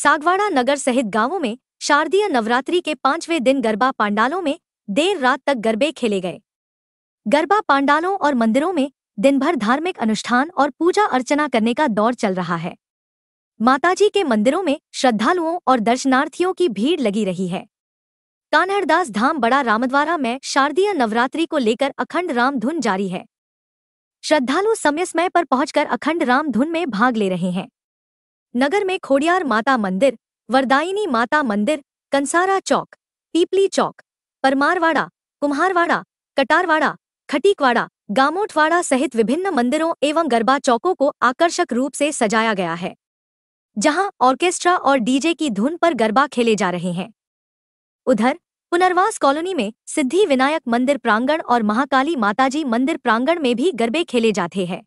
सागवाड़ा नगर सहित गांवों में शारदीय नवरात्रि के 5वें दिन गरबा पांडालों में देर रात तक गरबे खेले गए। गरबा पांडालों और मंदिरों में दिन भर धार्मिक अनुष्ठान और पूजा अर्चना करने का दौर चल रहा है। माताजी के मंदिरों में श्रद्धालुओं और दर्शनार्थियों की भीड़ लगी रही है। कान्हड़दास धाम बड़ा रामद्वारा में शारदीय नवरात्रि को लेकर अखंड राम धुन जारी है। श्रद्धालु समय समय पर पहुंचकर अखंड राम धुन में भाग ले रहे हैं। नगर में खोडियार माता मंदिर, वरदायिनी माता मंदिर, कंसारा चौक, पीपली चौक, परमारवाड़ा, कुम्हारवाड़ा, कटारवाड़ा, खटीकवाड़ा, गामोटवाड़ा सहित विभिन्न मंदिरों एवं गरबा चौकों को आकर्षक रूप से सजाया गया है, जहां ऑर्केस्ट्रा और डीजे की धुन पर गरबा खेले जा रहे हैं। उधर पुनर्वास कॉलोनी में सिद्धि विनायक मंदिर प्रांगण और महाकाली माताजी मंदिर प्रांगण में भी गरबे खेले जाते हैं।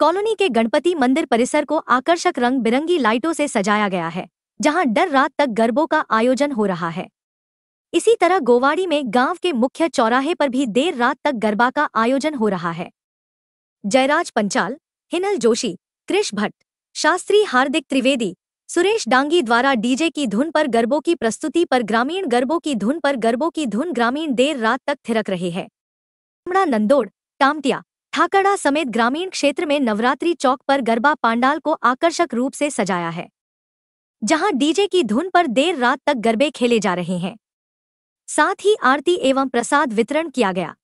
कॉलोनी के गणपति मंदिर परिसर को आकर्षक रंग बिरंगी लाइटों से सजाया गया है, जहां देर रात तक गरबों का आयोजन हो रहा है। इसी तरह गोवाड़ी में गांव के मुख्य चौराहे पर भी देर रात तक गरबा का आयोजन हो रहा है। जयराज पंचाल, हिनल जोशी, कृष भट्ट, शास्त्री हार्दिक त्रिवेदी, सुरेश डांगी द्वारा डीजे की धुन पर गरबों की प्रस्तुति पर ग्रामीण गरबों की धुन पर गरबों की धुन ग्रामीण देर रात तक थिरक रहे हैं। नंदोड़, टामटिया, ठाकड़ा समेत ग्रामीण क्षेत्र में नवरात्रि चौक पर गरबा पांडाल को आकर्षक रूप से सजाया है, जहां डीजे की धुन पर देर रात तक गरबे खेले जा रहे हैं। साथ ही आरती एवं प्रसाद वितरण किया गया।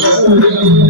Thank you.